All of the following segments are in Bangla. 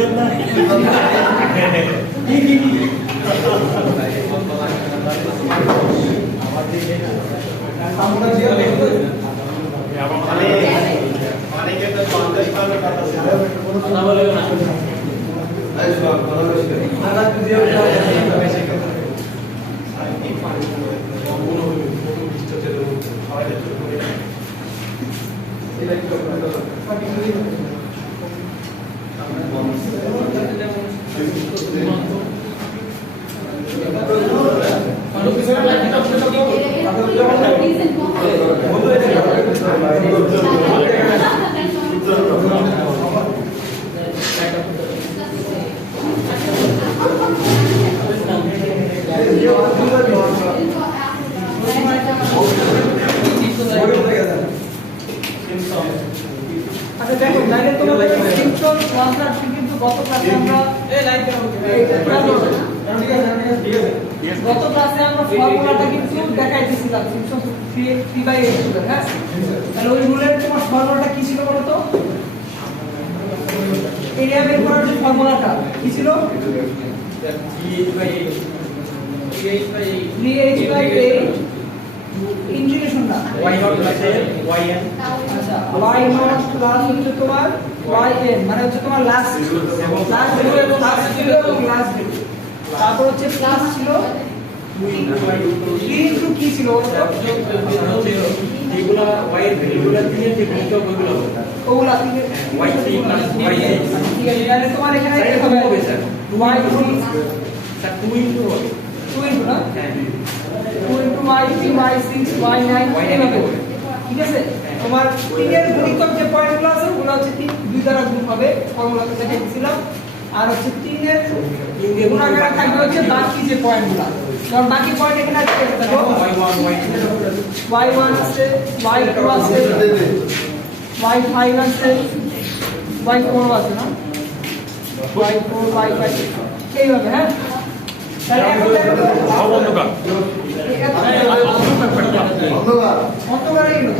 দিবেন না গত ক্লাসে আমরা ফর্মুলাটা কিন্তু দেখাই দিয়েছিলাম সিম্পসন 3/8 স্টুডেন্ট হ্যাঁ তাহলে ওই রুলের তোমার ফর্মুলাটা কি ছিল বলো তো এরিয়া বের করার যে ফর্মুলাটা কি ছিল 3/8 ইন্টিগ্রেশন না y0 প্লাস yn আচ্ছা y0 প্লাস হচ্ছে তোমার yn মানে হচ্ছে তোমার লাস্ট তারপর হচ্ছে প্লাস ছিল 3 ইনটু কি ছিল যেগুলা y এর ভ্যালুগুলা দিয়ে যে গুণিত ওইগুলা ওগুলা থেকে y3 প্লাস y6 ঠিক আছে তাহলে তোমার এখানে কি হবে স্যার y3 স্যার 2 ইনটু হবে 2 ইনটু না হ্যাঁ 2 ইনটু y3 y6 y9 এইভাবে ঠিক আছে তোমার 3 এর গুণিতক যে পয়েন্টগুলো আছে ওগুলো হচ্ছে 2 দ্বারা গুণ হবে ফর্মুলাতে দেখিয়েছিলাম আর হচ্ছে 3 এর গুণাকারে থাকবে হচ্ছে বাকি যে পয়েন্টগুলো কারণ বাকি পয়েন্ট এখানে আছে দেখো y1 আছে y2 আছে y5 আছে y4 আছে না y4 y5 এইভাবে হ্যাঁ তাহলে এখন দেখো অন্ধকার অন্ধকার এগুলো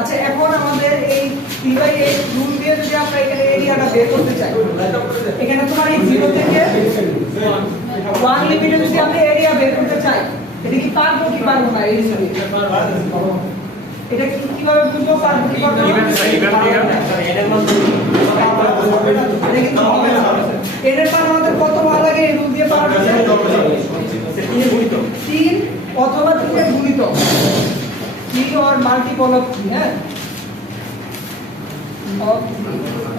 আচ্ছা এখন আমাদের এই 3/8 রুল দিয়ে যদি আমরা এখানে এরিয়াটা বের করতে চাই এখানে তোমার এই 0 থেকে 1 লিমিটে যদি আমরা এরিয়া বের করতে চাই এটা কি পারবো কি পারবো না এই হিসাবে এটা কিভাবে বুঝবো পারবো কি পারবো না এর মান আমাদের কত বার লাগে এই রুল দিয়ে পাওয়া যাচ্ছে 3 অথবা 3 এর গুণিতক 3 or multiple of 3 হ্যাঁ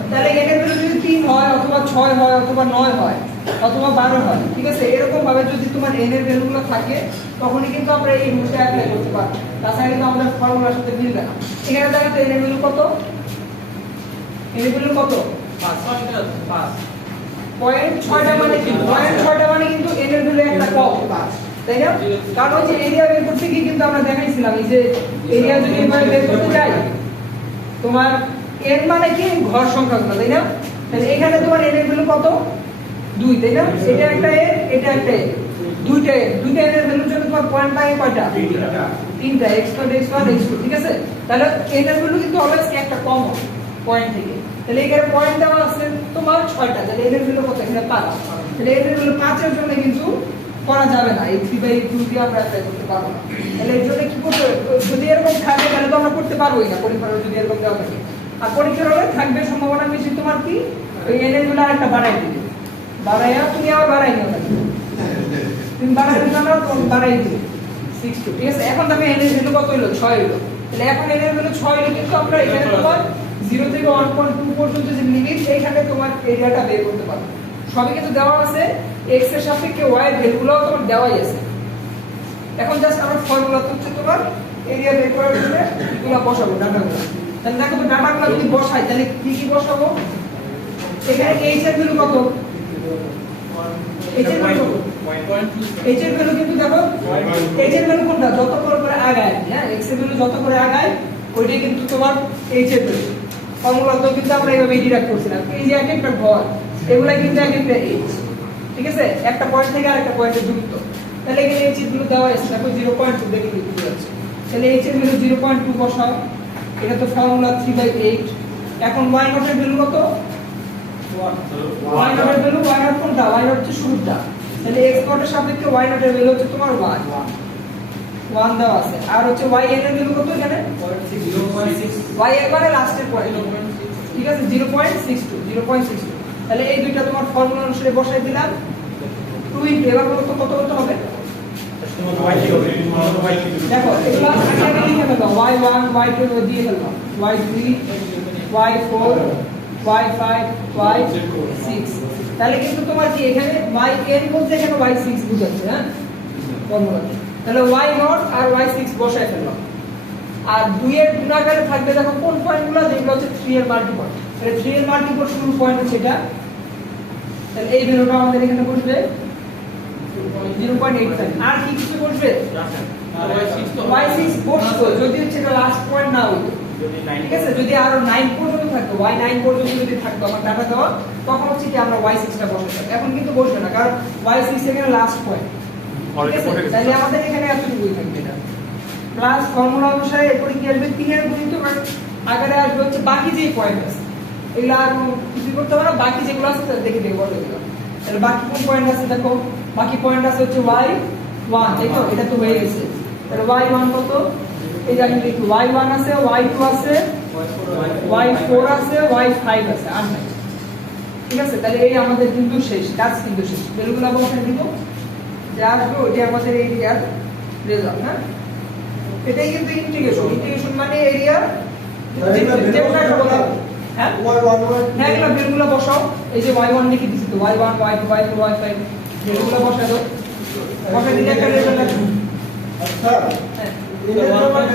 তাহলে এর ভ্যালু যদি 3 হয় অথবা 6 হয় অথবা 9 হয় অথবা 12 হয় ঠিক আছে এরকম ভাবে যদি তোমার n এর ভ্যালুগুলো থাকে তখনই কিন্তু আমরা এই রুলটা অ্যাপ্লাই করতে পারব তাছাড়া কিন্তু আমাদের ফর্মুলার সাথে মিলবে না এখানে দেখো তো n এর ভ্যালু কত n এর ভ্যালু কত 5 পয়েন্ট 6টা মানে কি পয়েন্ট 6টা মানে কিন্তু n এর ভ্যালু একটা কম তাই না কারণ হচ্ছে এরিয়া বের করতে গিয়ে কিন্তু আমরা দেখাইছিলাম এই যে এরিয়া যদি এভাবে বের করতে যাই তোমার n মানে কি ঘর সংখ্যাগুলো তাই না তাহলে এখানে তোমার n এর ভ্যালু কত 2 তাই না এটা একটা n এটা একটা n দুইটা n এর ভ্যালুর জন্য তোমার পয়েন্ট লাগে কয়টা তিনটা x1 x1 x2 ঠিক আছে তাহলে n এর ভ্যালু কিন্তু অলওয়েজ একটা কম হবে পয়েন্ট থেকে তাহলে এখানে পয়েন্ট দেওয়া আছে তোমার 6টা তাহলে n এর ভ্যালু কত এখানে 5 তাহলে n এর ভ্যালু 5 এর জন্য কিন্তু করা যাবে না এই 3/2 দিয়ে আমরা অ্যাপ্লাই করতে পারবো না তাহলে এর জন্য কি করতে যদি এরকম থাকে তাহলে তো আমরা করতে পারবোই না পরীক্ষার যদি এরকম দেওয়া থাকে আর পরীক্ষার হলে থাকবে সম্ভাবনা বেশি তোমার কি ওই n এর ভ্যালু আরেকটা বাড়াই দিবে বাড়াইয়া তুমি আবার বাড়াই নিও না তুমি বাড়াই দিও না তুমি বাড়াই দিবে 62 ঠিক আছে এখন তুমি n এর ভ্যালু কত হলো 6 হলো তাহলে এখন n এর ভ্যালু 6 হলো কিন্তু আমরা এখানে তোমার 0 থেকে 1.2 পর্যন্ত যে লিমিট এইখানে তোমার এরিয়াটা বের করতে পারবে সবই কিন্তু দেওয়া আছে x এর সাপেক্ষে y এর ভ্যালুগুলোও তোমার দেওয়াই আছে এখন জাস্ট আমরা ফর্মুলা হচ্ছে তোমার এরিয়া বের করার জন্য এগুলো বসাবো ডাটাগুলো তাহলে দেখো তো ডাটাগুলো যদি বসাই তাহলে কি কি বসাবো এখানে h এর ভ্যালু কত h এর ভ্যালু h এর ভ্যালু কিন্তু দেখো h এর ভ্যালু কোনটা যত করে আগায় হ্যাঁ x এর ভ্যালু যত করে আগায় ওইটাই কিন্তু তোমার h এর ভ্যালু ফর্মুলা তো কিন্তু আমরা এইভাবে ডিরাক্ট করছিলাম। এই যে এক একটা ঘর, এগুলা কিন্তু এক একটা এইচ, ঠিক আছে, একটা পয়েন্ট থেকে আরেকটা পয়েন্টের দূরত্ব। তাহলে এখানে এই চিহ্নগুলো দেওয়া আছে, দেখো 0.2 দেখে লিখতে যাচ্ছে। তাহলে এই এর ভ্যালু 0.2 বসাও, এটা তো ফর্মুলা 3/8। এখন y নট এর ভ্যালু কত? y নট এর ভ্যালু, y নট কোনটা? y নট হচ্ছে শুরুটা। তাহলে x নট এর সাপেক্ষে y নট এর ভ্যালু হচ্ছে তোমার 1 দেওয়া আছে। আর হচ্ছে y n এর ভ্যালু কত এখানে? 0.6 y এর মানে লাস্টের পয়েন্ট, ঠিক আছে, 0.62। তাহলে এই দুইটা তোমার ফর্মুলা অনুসারে বসাই দিলাম। 2 ইনটু, এবার বলো তো কত করতে হবে? দেখো এগুলো আগে লিখে ফেলো, y1 y2 দিয়ে ফেলো, y3 y4 y5 y6। তাহলে কিন্তু তোমার কি এখানে yn বলতে এখানে y6 বুঝাচ্ছে, হ্যাঁ ফর্মুলা। তাহলে y নট আর y6 বসায় ফেলো। আর 2 এর গুণাকারে থাকবে দেখো কোন পয়েন্টগুলো, যেগুলো হচ্ছে 3 এর মাল্টিপল। তাহলে 3 এর মাল্টিপল শুরু পয়েন্ট হচ্ছে এটা। তাহলে এই ভ্যালুটা আমাদের এখানে বসবে 0.85। আর কি কিছু বসবে? y6 বসতো যদি হচ্ছে এটা লাস্ট পয়েন্ট না হতো, ঠিক আছে, যদি আরো 9 পর্যন্ত থাকতো, y9 পর্যন্ত যদি থাকতো আমার ডাটা দেওয়া, তখন হচ্ছে কি আমরা y6 টা বসাতাম। এখন কিন্তু বসবে না, কারণ y6 এখানে লাস্ট পয়েন্ট, ঠিক আছে। তাহলে আমাদের এখানে এতটুকুই থাকবে এটা প্লাস ফর্মুলা অনুসারে। এরপরে কি আসবে? 3 এর গুণিত আকারে আসবে হচ্ছে বাকি যে পয়েন্ট আছে, এগুলা আর কিছু করতে হবে না, বাকি যেগুলো আছে তাদের দেখে দেখবো এগুলো। তাহলে বাকি কোন পয়েন্ট আছে দেখো, বাকি পয়েন্ট আছে হচ্ছে y1, তাই তো, এটা তো হয়ে গেছে। তাহলে y1 কত? এই যে আমি লিখি y1 আছে, y2 আছে, y4 আছে, y5 আছে, আর নাই, ঠিক আছে। তাহলে এই আমাদের কিন্তু শেষ কাজ, কিন্তু শেষ। ভ্যালুগুলো বসাই দিব, যে আসবে ওইটা আমাদের এরিয়ার রেজাল্ট। হ্যাঁ, এটাই কিন্তু ইন্টিগ্রেশন মানে এরিয়ার হ্যাঁ হ্যাঁ, এগুলো ভ্যালুগুলো বসাও। এই যে y1 লিখে দিছি, তো y1 y2 y3 y5 ভ্যালুগুলো বসাই দাও, বসাই দিলে একটা রেজাল্ট আসবে। আচ্ছা, হ্যাঁ, এর ব্যাপারটা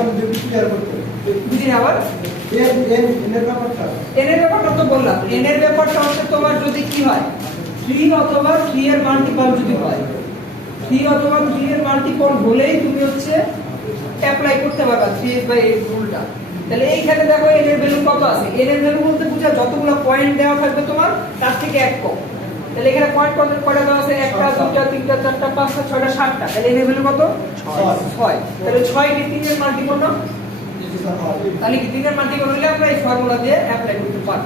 আমাদের যদি ক্লিয়ার করতে হবে। বুঝি না আবার এর ব্যাপারটা n এর ব্যাপারটা তো বললাম। n এর ব্যাপারটা হচ্ছে তোমার যদি কি হয়, 3 অথবা 3 এর মাল্টিপল যদি হয়, 3 অথবা 3 এর মাল্টিপল হলেই তুমি হচ্ছে অ্যাপ্লাই করতে পারবা 3/8 রুলটা। তাহলে এইখানে দেখো n এর ভ্যালু কত আছে। n এর ভ্যালু বলতে বুঝা যতগুলো পয়েন্ট দেওয়া থাকবে তোমার তার থেকে এক কম। তাহলে এখানে পয়েন্ট কয়টা দেওয়া আছে? 1 টা 2 টা 3 টা 4 টা 5 টা 6 টা 7 টা। তাহলে n এর ভ্যালু কত? 6। তাহলে 6 কে 3 এর মাল্টিপল না, তাহলে কি 3 এর মাল্টিপল হলে আমরা এই ফর্মুলা দিয়ে অ্যাপ্লাই করতে পারব।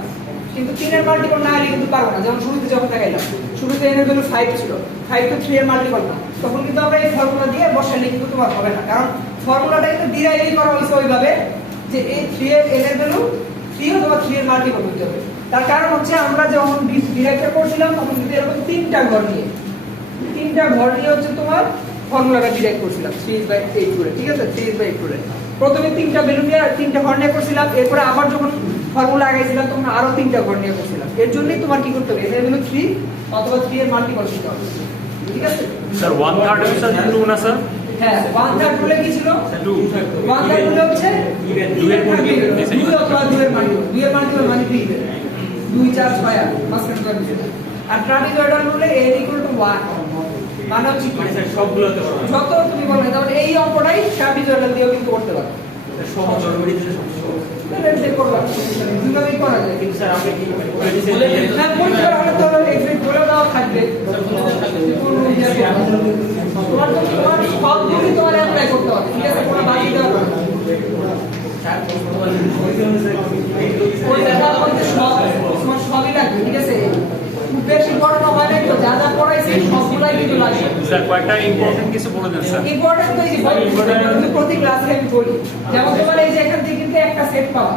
কিন্তু 3 এর মাল্টিপল না হলে কিন্তু পারবো না। যেমন শুরুতে যখন দেখাইলাম, শুরুতে n এর ভ্যালু 5 ছিল, 5 তো 3 এর মাল্টিপল না, তখন কিন্তু আমরা এই ফর্মুলা দিয়ে বসাইলে কিন্তু তোমার হবে না, কারণ ফর্মুলাটা কিন্তু ডিরাইভ করা হয়েছে ওইভাবে যে এই 3 এর n এর ভ্যালু 3 অথবা 3 এর মাল্টিপল হতে হবে। তার কারণ হচ্ছে আমরা যখন ডিরাইভটা করছিলাম তখন কিন্তু এরকম 3টা ঘর নিয়ে হচ্ছে তোমার ফর্মুলাটা ডিরাইভ করছিলাম 3/8 করে, ঠিক আছে, 3/8 করে। প্রথমে 3টা ভ্যালু নিয়ে 3টা ঘর নিয়ে করছিলাম, এরপরে আবার যখন ফর্মুলা আগাইছিলাম তখন আরো 3টা ঘর নিয়ে করছিলাম। এর জন্যই তোমার কি করতে হবে, n এর ভ্যালু 3 অথবা 3 এর মাল্টিপল দিতে হবে, ঠিক আছে স্যার 1/3 এর সাথে 2 না স্যার? হ্যাঁ, 1/3 বলে কি ছিল? 1/3 বলে হচ্ছে 2 এর মাল্টিপল, 2 অথবা 2 এর মাল্টিপল, 2 এর মাল্টিপল মানে 3, 2 4 6 8 মাঝখানে করে দিতে। আর ট্রাপিজয়েডাল বলে n = 1 মানে হচ্ছে কি সবগুলোতে পারবে যত তুমি বলবে, তাহলে এই অঙ্কটাই ট্রাপিজয়েডাল দিয়েও কিন্তু করতে পারবে। সহজ জড়বড়ি দিলে সবসময় তাহলে এটা করলাম, দুটোই করা যায়। কিন্তু স্যার আপনি কি বলে দিয়েছেন হ্যাঁ, পরীক্ষার হলে তো এক্সাক্ট বলে দেওয়া থাকবে। তোমার তো তোমার সবগুলি তোমার অ্যাপ্লাই করতে হবে, ঠিক আছে, কোনো বাকি দেওয়া হবে না। ওই জায়গা বলতে সব তোমার সবই লাগবে, ঠিক আছে, খুব বেশি পড়ানো হয় নাই তো, যা যা পড়াইছি সবগুলাই কিন্তু লাগবে। স্যার কয়েকটা ইম্পর্টেন্ট কিছু বলে দেন স্যার। ইম্পর্টেন্ট তো এই যে প্রতি ক্লাসে আমি বলি, যেমন তোমার এই যে এখান থেকে কিন্তু একটা সেট পাওয়া,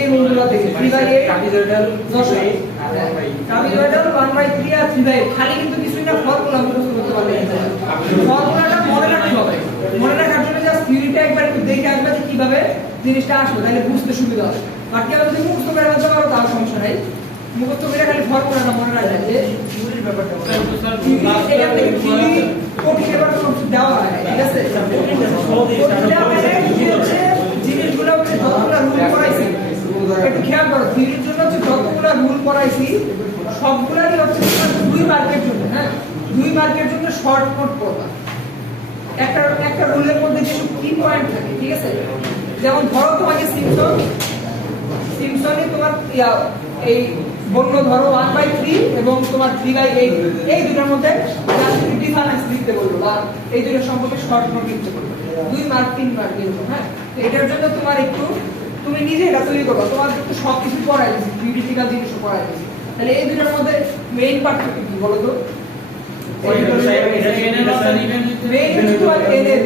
এই রুলগুলো থেকে 3/8 ট্রাপিজয়েডাল 10 ট্রাপিজয়েডাল 1/3 আর 3/8 খালি কিন্তু কিছুই না, ফর্মুলা মুখস্থ করতে পারলে ফর্মুলাটা মনে রাখতে হবে। মনে রাখার জন্য জাস্ট থিওরিটা একবার একটু দেখে আসবে যে কিভাবে জিনিসটা আসবে, তাহলে বুঝতে সুবিধা হবে। বাকি আমি যদি মুখস্থ করে রাখতে পারো তার সমস্যা নাই, মুখস্থ করে খালি ফর্মুলাটা মনে রাখলে যে থিওরির ব্যাপারটা এখান থেকে থিওরি কোটি এবার কোনো দেওয়া হয় না, ঠিক আছে, জিনিসগুলো হচ্ছে যতগুলো রুল করাইছি একটু খেয়াল করো, থিওরির জন্য হচ্ছে যতগুলো রুল করাইছি সবগুলোরই হচ্ছে 2 মার্কের জন্য। হ্যাঁ, 2 মার্কের জন্য শর্ট নোট করবা। একটা রুলের মধ্যে যেসব কি পয়েন্ট থাকে, ঠিক আছে, যেমন ধরো তোমাকে সিম্পসন সিম্পসনই তোমার এই বললো ধরো 1/3 এবং তোমার 3/8 এই দুটোর মধ্যে জাস্ট ডিফারেন্স লিখতে বললো বা এই দুটোর সম্পর্কে শর্ট নোট লিখতে বললো 2 মার্ক 3 মার্ক এরকম। হ্যাঁ, তো এটার জন্য তোমার একটু তুমি নিজে এটা তৈরি করো, তোমার একটু সবকিছু পড়াই দিচ্ছি, থিওরিটিক্যাল জিনিসও পড়াই দিচ্ছি। তাহলে এই দুটোর মধ্যে মেইন পার্থক্য কি বলো তো? মেইন হচ্ছে তোমার এনের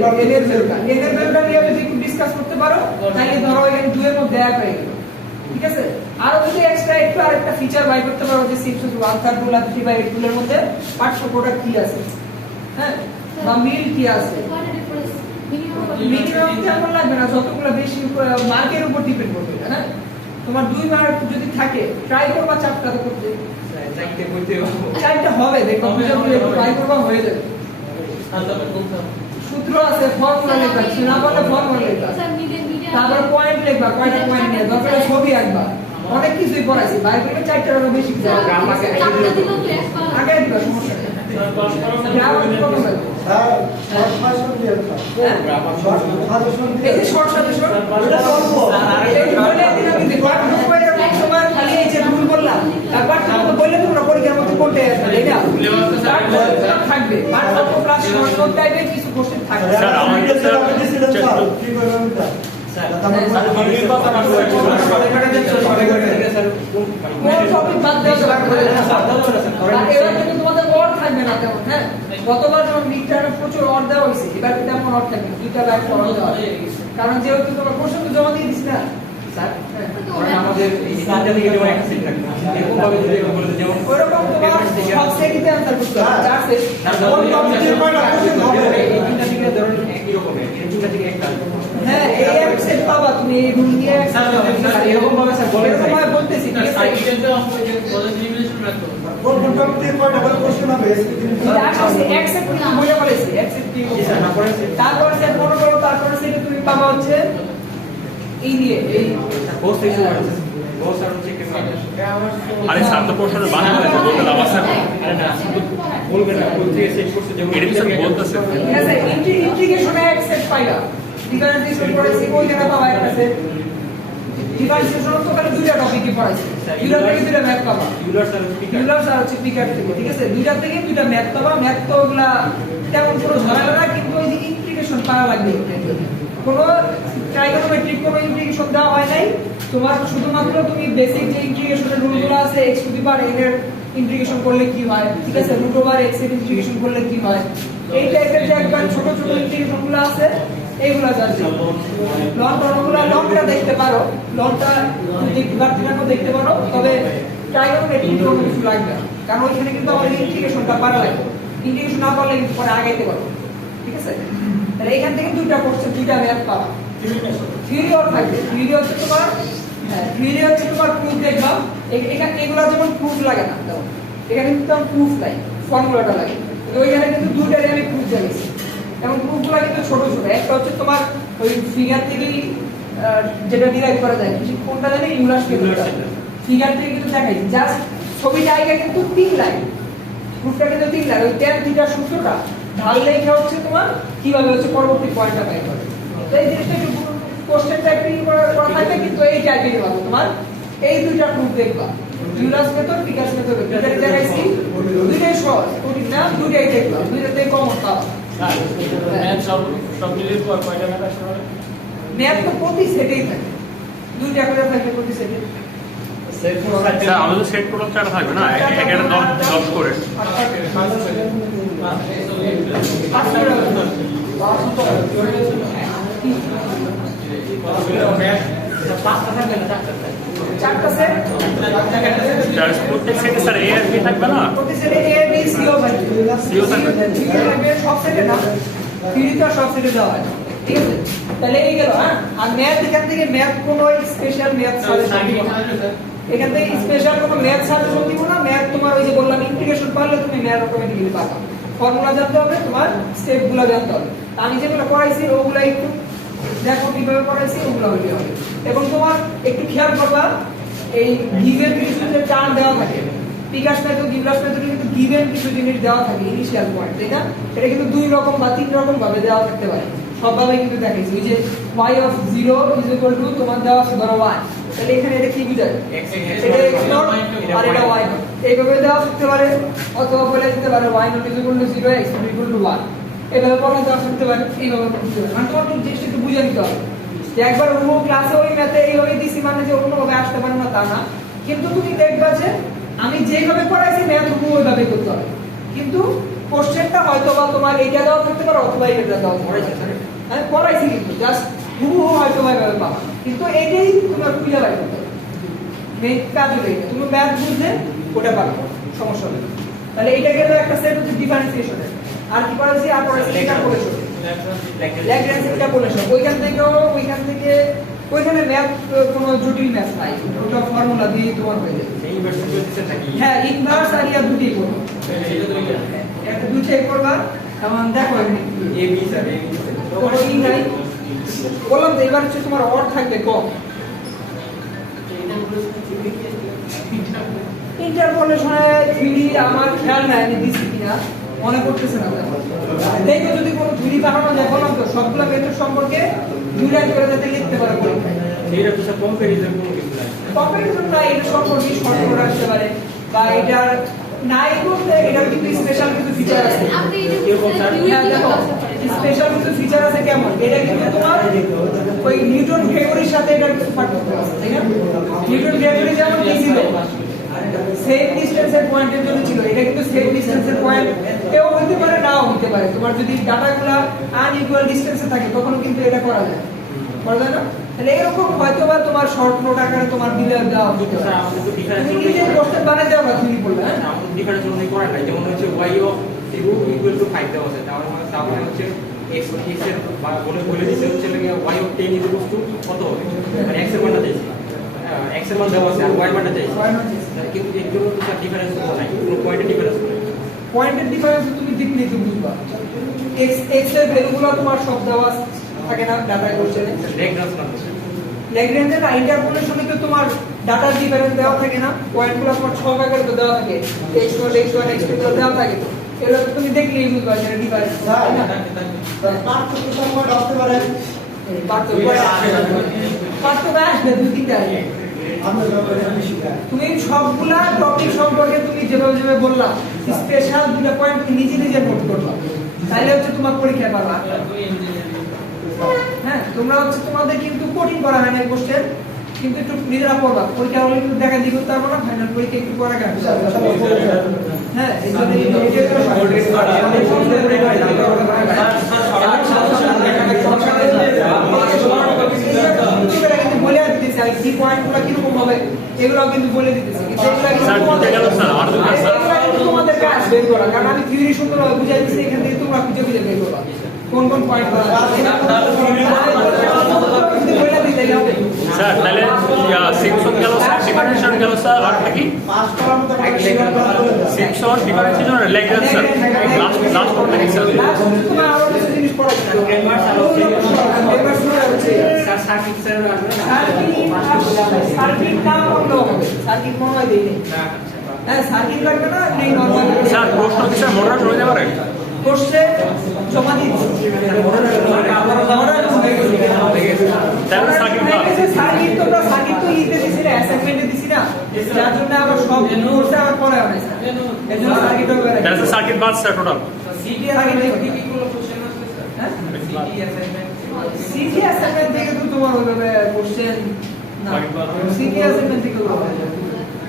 ভ্যালুটা নিয়ে যদি একটু ডিসকাস করতে পারো তাহলে ধরো এখানে 2 এর মধ্যে 1 হয়ে গেল, ঠিক আছে? আর যদি এক্সট্রা একটু আরেকটা ফিচার বাই করতে পারো যে সিম্পসন 1/3 রুল আর 3/8 রুলের মধ্যে পার্থক্যটা কি আছে, হ্যাঁ, বা মিল কি আছে। মিনিমাম তেমন লাগবে না, যতগুলো বেশি মার্কের উপর ডিপেন্ড করবে, হ্যাঁ। তোমার 2 মার্ক যদি থাকে ট্রাই করবা 4টা করতে, 4টা হবে, দেখো ট্রাই করবা হয়ে যাবে। সূত্র আছে, ফর্মুলা লেখা, না বলে ফর্মুলা লেখা, তারপর পয়েন্ট লিখবা, কয়টা পয়েন্ট নিয়ে দরকার ছবি আঁকবা, অনেক কিছুই পড়াইছি। বাইবেলে 4টার বেশি আগে দিবা, সমস্যা নেই। গতবার যখন মিডটার্মে প্রচুর অর দেওয়া হয়েছে, এবার তেমন অর থাকবে, 2টা ব্যাক অর দেওয়া, কারণ যেহেতু তোমার প্রশ্ন তো জমা দিয়ে দিস না স্যার, আমাদের এই স্যারটা থেকে যেমন একটা সেট রাখতে এরকম ভাবে যদি বলে যেমন ওরকম তোমার সব সেটে আনসার করতে হবে, 4 সেট কোন কমিটির কয়টা কোশ্চেন হবে? এই তিনটা থেকে ধরুন একই রকমের, এই তিনটা থেকে একটা। হ্যাঁ, এই এক সেট পাবা তুমি, এই রুল দিয়ে এক সেট পাবা, এরকম ভাবে স্যার বলে এরকম ভাবে বলতেছি, ঠিক আছে? কোন কমিটির কয়টা কোশ্চেন হবে? এক সেট তুমি বলে বলেছি, এক সেট কি তারপর সেট মনে করো, তারপর সেটে তুমি পাবা হচ্ছে এই নিয়ে এই বহুত কিছু আছে, বহুত স্যার হচ্ছে কি আরে স্যার তো প্রশ্নটা বানানো হয়েছে, বলতে দাও স্যার। আরে না বলবেন না, কোন থেকে সেট করতে যেমন এটা স্যার বলতেছে। ঠিক আছে, ইন্টিগ্রেশনে এক সেট পাইলা, ডিফারেন্সিয়েশন করেছি ওই জায়গা পাবা একটা সেট, ডিফারেন্সিয়েশন তো তাহলে 2টা টপিকই পড়াইছি, 2টা থেকে 2টা ম্যাথ পাবা, ইউলার স্যার স্পিকার ইউলার আর হচ্ছে পিকার থেকে, ঠিক আছে? 2টা থেকে 2টা ম্যাথ পাবা, ম্যাথ তো ওগুলা তেমন কোনো ঝামেলা না, কিন্তু ওই যে ইন্টিগ্রেশন পারা লাগবে, কোনো ট্রাইগোনোমেট্রিক কোনো ইন্টিগ্রেশন দেওয়া হয় নাই তোমার, শুধুমাত্র তুমি বেসিক যে ইন্টিগ্রেশনের রুলগুলো আছে, x to the power n এর ইন্টিগ্রেশন করলে কি হয়, ঠিক আছে, রুট ওভার x এর ইন্টিগ্রেশন করলে কি হয়, এই টাইপের যে একবার ছোট ছোট ইন্টিগ্রেশনগুলো আছে এইগুলো জানতে। লনটা দেখতে পারো, লনটা দেখতে পারো, তবে ট্রাইগোনোমেট্রিক কোনো কিছু লাগবে না, কারণ ওইখানে কিন্তু আমাদের ইন্টিগ্রেশনটা পারা লাগবে, ইন্টিগ্রেশন না পারলে কিন্তু পরে আগাইতে পারবো, ঠিক আছে? তাহলে এখান থেকে 2টা কোশ্চেন, 2টা ম্যাথ পাবা, থিওরি অর থাকবে, থিওরি হচ্ছে তোমার, হ্যাঁ, থিওরি হচ্ছে তোমার প্রুফ দেখবা, এখানে এগুলো যেমন প্রুফ লাগে না, তেমন এখানে কিন্তু প্রুফ লাগে, ফর্মুলাটা লাগে, তো ওইখানে কিন্তু 2টারই আমি প্রুফ জানিয়েছি, এবং প্রুফগুলো কিন্তু ছোট ছোট, একটা হচ্ছে তোমার ওই ফিগার থেকেই যেটা ডিরাইভ করা যায়, কোনটা জানি ইউলার ফিগার থেকে কিন্তু দেখাই, জাস্ট ছবিটা আগে কিন্তু 3 লাইন, প্রুফটা কিন্তু 3 লাইন, ওই tan থিটা সূত্রটা ঢাল লেখা হচ্ছে তোমার কিভাবে হচ্ছে পরবর্তী পয়েন্টটা পাই করে, তো এই জিনিসটা একটু কোশ্চেনটা একটু করা থাকবে, কিন্তু এই টাইপেরই হবে তোমার, এই 2টা প্রুফ দেখবা, ইউলাস মেথড, পিকাস মেথড, দুটাই দেখাইছি, দুটাই সহজ, কঠিন না, দুটাই দেখবা, দুটাতে কমন পাবা। ম্যাথ সব মিলিয়ে তো কয়টা ম্যাথ আসলে হবে? ম্যাথ তো প্রতি সেটেই থাকে, 2টা করে থাকে প্রতি সেটে। স্যার আমাদের সেট টোটাল 4টা থাকবে না, একটা 10 করে। চারটা সেট, প্রত্যেক সেটে স্যার এ আর বি থাকবে না? প্রতি সেটে এ বি সি ও থাকবে, সিও থাকবে, সব সেটে না, থিওরিটা সব সেটে দেওয়া হয়, ঠিক আছে? তাহলে এই গেল, হ্যাঁ। আর ম্যাথ, এখান থেকে ম্যাথ কোনো স্পেশাল ম্যাথ সাজেশন দিব না, এখান থেকে স্পেশাল কোনো ম্যাথ সাজেশন দিব না, ম্যাথ তোমার ওই যে বললাম ইন্টিগ্রেশন পারলে তুমি ম্যাথ অটোমেটিক্যালি পাবা, ফর্মুলা জানতে হবে, তোমার স্টেপগুলো জানতে হবে, আমি যেগুলো পড়াইছি ওগুলো একটু দেখো কিভাবে পড়াইছি, ওগুলো হইলে হবে। এবং তোমার একটু খেয়াল করবা, এই গিভেন কিছু যে টার্ম দেওয়া থাকে, পিকাস মেথড, গিভলাস মেথডে কিন্তু গিভেন কিছু জিনিস দেওয়া থাকে, ইনিশিয়াল পয়েন্ট, তাই না? এটা কিন্তু 2 রকম বা 3 রকম ভাবে দেওয়া থাকতে পারে, সবভাবে কিন্তু দেখাইছি, ওই যে y of 0 is equal to তোমার দেওয়া আছে ধরো 1, তাহলে এখানে এটা কি বোঝায় এটা x নট আর এটা y নট এইভাবে দেওয়া থাকতে পারে অথবা বলে দিতে পারে y not equal to 0 x not equal to 1 এভাবে বলা দেওয়া থাকতে পারে এইভাবে করতে পারে মানে তোমার জিনিসটা একটু বুঝে নিতে হবে যে একবার অন্য ক্লাসে ওই ম্যাথে এইভাবে দিছি মানে যে অন্যভাবে আসতে পারে না তা না কিন্তু তুমি দেখবা যে আমি যেভাবে পড়াইছি ম্যাথ ওইভাবে করতে হবে কিন্তু কোশ্চেনটা হয়তো বা তোমার এইটা দেওয়া থাকতে পারে অথবা এইটা দেওয়া পড়াইছে আমি পড়াইছি কিন্তু জাস্ট হুবহু হয়তো এইভাবে পাবা কিন্তু এটাই তোমার খুঁজে বের করতে হবে মেইন কাজ হলো এটা তুমি ম্যাথ বুঝলে ওটা পারবে সমস্যা হবে তাহলে এটা গেল একটা সেট হচ্ছে ডিফারেন্সিয়েশনের আর কি পড়াইছি আর পড়াইছি ইন্টারপোলেশন ল্যাগ্রাঞ্জ ইন্টারপোলেশন ওইখান থেকে ওইখানে ম্যাথ কোনো জটিল ম্যাথ নাই ওটা ফর্মুলা দিয়ে তোমার হয়ে যাবে এই ইনভার্স করতেছে নাকি হ্যাঁ ইনভার্স আর ইয়া দুটোই করবে সেটা তো একটা দুটোই করবা এবং দেখো এখানে A B sir A B কোনো ই নাই বললাম তো এবার হচ্ছে তোমার অর থাকবে কম ইন্টারপোলেশনে 3D আমার খেয়াল নাই আমি দিছি কিনা মনে করতেছে না দেখো যদি কোনো 3D বানানো যায় বললাম তো সবগুলো মেথড সম্পর্কে দুই লাইন করে যাতে লিখতে পারো পরীক্ষায় এটা তো সব কম্পারিজন কোনো কিছু নাই কম্পারিজন না এটা সম্পর্কে শর্ট করে আসতে পারে বা এটার নাই বলতে এটার কিন্তু স্পেশাল কিছু ফিচার আছে স্পেশাল কিছু ফিচার আছে কেমন এটা কিন্তু তোমার ওই নিউটন গ্রেগরির সাথে এটা কিছু পার্থক্য আছে তাই না নিউটন গ্রেগরি যেমন কি ছিল সেম ডিসটেন্সের পয়েন্টের জন্য ছিল এটা কিন্তু সেম ডিসটেন্সের পয়েন্ট এও হতে পারে নাও হতে পারে তোমার যদি ডাটাগুলো আনইকুয়াল ডিসটেন্সে থাকে তখন কিন্তু এটা করা যায় না তাহলে এরকম হয়তোবা তোমার শর্ট নোট আকারে তোমার দিলে দেওয়া হতে পারে আমাদের তো ডিফারেন্স তুমি নিজে কোশ্চেন বানাই দেওয়া তুমি বলবে হ্যাঁ আমাদের ডিফারেন্স অনুযায়ী করা নাই যেমন হচ্ছে y অফ 0 ইকুয়াল টু 5 দেওয়া আছে তাহলে হচ্ছে x এর বলে দিতে হচ্ছে লাগে y অফ 10 ইকুয়াল টু কত হবে মানে x এর মানটা চাইছি x এর মান দেওয়া আছে আর y মানটা চাইছি কিন্তু এর জন্য তো ডিফারেন্স নাই কোনো পয়েন্টের ডিফারেন্স নাই পয়েন্টের ডিফারেন্স তুমি দেখলে তো বুঝবা x এর ভ্যালুগুলো তোমার সব দেওয়া থাকে না ডাটা কোশ্চেনে ল্যাগ্রাঞ্জের ইন্টারপোলেশনে তো তোমার ডাটার ডিফারেন্স দেওয়া থাকে না পয়েন্টগুলো তোমার 6 ভাগে তো দেওয়া থাকে x1 x1 x2 দেওয়া থাকে তো এগুলো তো তুমি দেখলেই বুঝবা যে ডিফারেন্স তাই না পার্থক্য সম্পর্কে আসতে পারে পার্থক্য আসবে দুই তিনটা আসবে আমরা ব্যাপারে আমি শিখাই তুমি সবগুলা টপিক সম্পর্কে তুমি যেভাবে বললা স্পেশাল দুটো পয়েন্ট নিজে নোট করবা তাহলে হচ্ছে তোমার পরীক্ষা পাবা হ্যাঁ তোমরা হচ্ছে তোমাদের কিন্তু কঠিন করা হয় না কোশ্চেন কিন্তু একটু নিজেরা পড়বা পরীক্ষা হলে কিন্তু দেখা দিতে পারবো না ফাইনাল পরীক্ষা একটু পড়া গেল হ্যাঁ এই জন্য কিন্তু বলে দিতেছি আর কি পয়েন্টগুলো কিরকম হবে এগুলো কিন্তু বলে দিতেছি কিন্তু তোমাদের কাজ বের করা কারণ আমি থিওরি সুন্দরভাবে বুঝাই দিচ্ছি এখান থেকে তোমরা খুঁজে বের করবা কোন কোন পয়েন্ট স্যার তাহলে সিম্পসন গেল স্যার ডিফারেন্সিয়েশন গেল স্যার আর কি পাস করার মতো সিম্পসন ডিফারেন্সিয়েশন আর ল্যাগ্রাঞ্জ স্যার লাস্ট কোনটা কি স্যার তোমার আরো কিছু জিনিস পড়াচ্ছি স্যার সার্কিট স্যার সার্কিট না করলেও হবে সার্কিট মনে হয় দেই হ্যাঁ সার্কিট লাগবে না এই নরমাল স্যার প্রশ্ন কি স্যার মডারেট হয়ে যাবে কোশ্চেন জমা দিচ্ছি তাহলে সার্কিট না সার্কিট তোমরা সার্কিট তো ইতে দিছি না অ্যাসাইনমেন্টে দিছি না যার জন্য আবার সব কোর্সে আবার পড়া হয় না এজন্য সার্কিট হবে না তাহলে সার্কিট বাদ স্যার টোটাল সিটি কি গুলো কোশ্চেন আসছে sir city assignment city assignment থেকে তো তোমার হবে কোশ্চেন না সিটি অ্যাসাইনমেন্ট থেকে হবে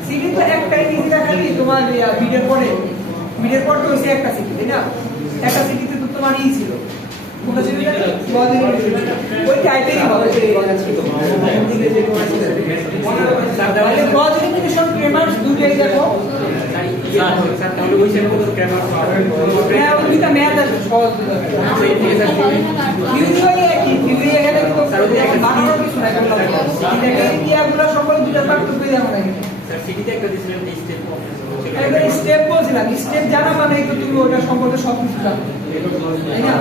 সিটি তো একটাই ইজি রাখালি তোমার মিডের পর তো হইছে একটা সিটি তাই না একটা সিটিতে তো তোমার ই ছিল কোনটা ছিল ওই টাইপেরই হবে তাহলে গজ রিমিনেশন ক্রেমার্স দুটোই দেখো স্যার তাহলে ওই সেরকম তো ক্যামেরা হ্যাঁ ওই দুটো ম্যাথ আছে সহজ থিওরি একই থিওরি এখানে তো বানানোর কিছু নাই ইন্ডিয়াগুলো সকলে দুটো পার্থক্য জানো না স্যার সিটিতে একটা দিছিলেন স্টেপ এবার স্টেপ বলছিলাম স্টেপ জানা মানে তো তুমি ওটা সম্পর্কে সব কিছু জানো তাই না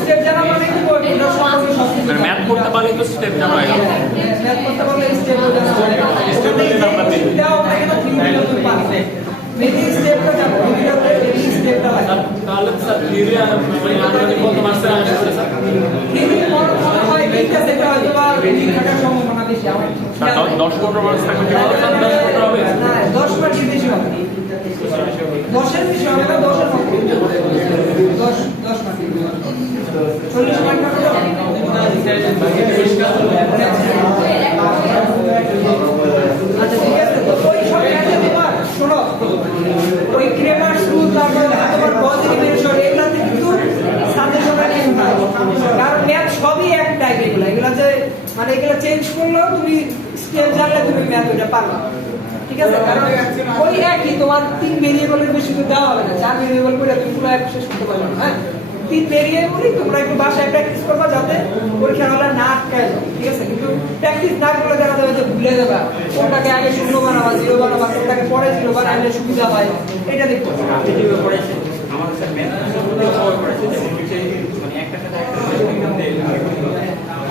স্টেপ জানা মানে কি ওটা সম্পর্কে সব কিছু মানে ম্যাথ করতে পারলে তো স্টেপ জানা হয়ে গেল ম্যাথ করতে পারলে স্টেপ জানা হয় স্টেপ দিলে আমরা দিই দাও আপনাকে না থিওরি তো পারবে মেইন স্টেপটা জানো থিওরিতে এই স্টেপটা লাগে তাহলে স্যার থিওরি মানে কত মার্কস আসছে স্যার থিওরি মনে হয় এইটা সেটা হয়তো বা থাকার সম্ভাবনা বেশি আমার 10-15 মার্কস থাকবে কি বলতো? না 10 মার্কের বেশি হবে 10-এর বেশি হবে না 10-এর মধ্যে 10 মার্ক 40 মার্ক হবে আচ্ছা ঠিক আছে তো ওই সব কাজে তোমার শোনো ওই গ্রামার স্কুল তারপরে তোমার পজিটিভ এগুলাতে কিন্তু সাজেশনের কিছু নাই কারণ ম্যাথ সবই এক টাইপ এগুলা যে মানে এগুলা চেঞ্জ করলেও তুমি স্টেপ জানলে তুমি ম্যাথ ওটা পারবা ঠিক আছে কারণ ওই একই তোমার 3 ভেরিয়েবলের বেশি তো দেওয়া হবে না 4 ভেরিয়েবল করে তুমি পুরো এক শেষ করতে পারবে না হ্যাঁ 3 ভেরিয়েবলই তোমরা একটু বাসায় প্র্যাকটিস করবা যাতে পরীক্ষা হলে না আটকায় যাও ঠিক আছে কিন্তু প্র্যাকটিস না করলে দেখা যাবে যে ভুলে যাবে কোনটাকে আগে শূন্য বানাবা জিরো বানাবা কোনটাকে পরে জিরো বানাইলে সুবিধা হয় এটা দেখো আপনি যেভাবে পড়াইছেন আমাদের স্যার ম্যাথ সম্বন্ধে খবর পড়াইছে যেমন হচ্ছে মানে একটা সাথে একটা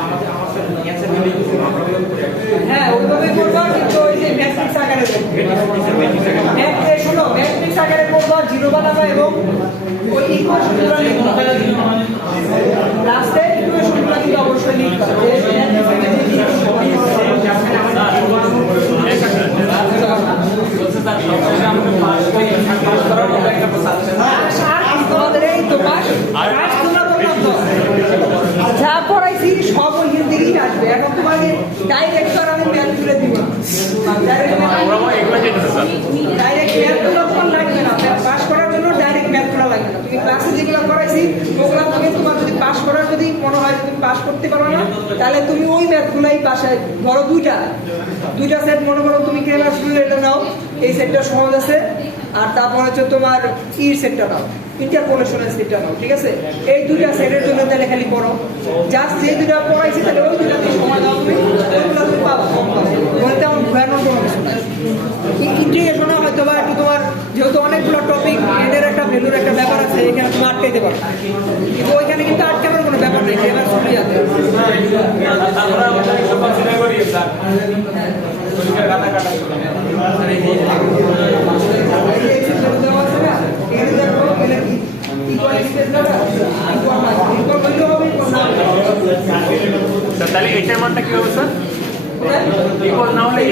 আমাদের আমার স্যার অ্যান্সার দিলেই আমরা ওইভাবে করে হ্যাঁ ওইভাবে করবা কিন্তু ওই যে ম্যাট্রিক্স আকারে দেখবে ম্যাট্রিক্স শোনো ম্যাট্রিক্স আকারে করবা জিরো বানাবা এবং ওই ইকুয়েশনগুলো লিখবা লাস্টে ইকুয়েশনগুলো কিন্তু অবশ্যই লিখবা তোমাদের এই তো পাস তোমরা বললাম তো যা পড়াইছি সব ওইখান থেকেই আসবে এখন তোমাকে ডাইরেক্ট আর আমি ম্যাথ তুলে দিব ডাইরেক্ট ম্যাথ তোলা তোমার লাগবে না পাস করার জন্য ডাইরেক্ট ম্যাথ তোলা লাগবে না তুমি ক্লাসে যেগুলো করাইছি ওগুলো তুমি তোমার যদি পাস করার যদি মনে হয় তুমি পাস করতে পারো না তাহলে তুমি ওই ম্যাথগুলাই বাসায় ধরো দুইটা সেট মনে করো তুমি ক্লাস এটা নাও এই সেটটা সহজ আছে আর তারপর হচ্ছে তোমার ইর সেটটা নাও ইন্টারপোলেশনের সেটটা নাও ঠিক আছে এই দুইটা সেটের জন্য তাহলে খালি পড়ো জাস্ট যে দুইটা পড়াইছি তাহলে ওই দুইটাতে সময় দাও তুমি ওইগুলো তুমি পাবো বলে তেমন ভয়ানক কোনো কিছু না ইন্টিগ্রেশনে হয়তো বা একটু তোমার যেহেতু অনেকগুলো টপিক এদের একটা ভ্যালুর একটা ব্যাপার আছে এখানে তুমি আটকাইতে পারো কিন্তু ওইখানে কিন্তু আটকানোর কোনো ব্যাপার নেই এবার শুনে যাবে তাহলে এটার মানটা কি হবে স্যার? ইকুয়াল না হলে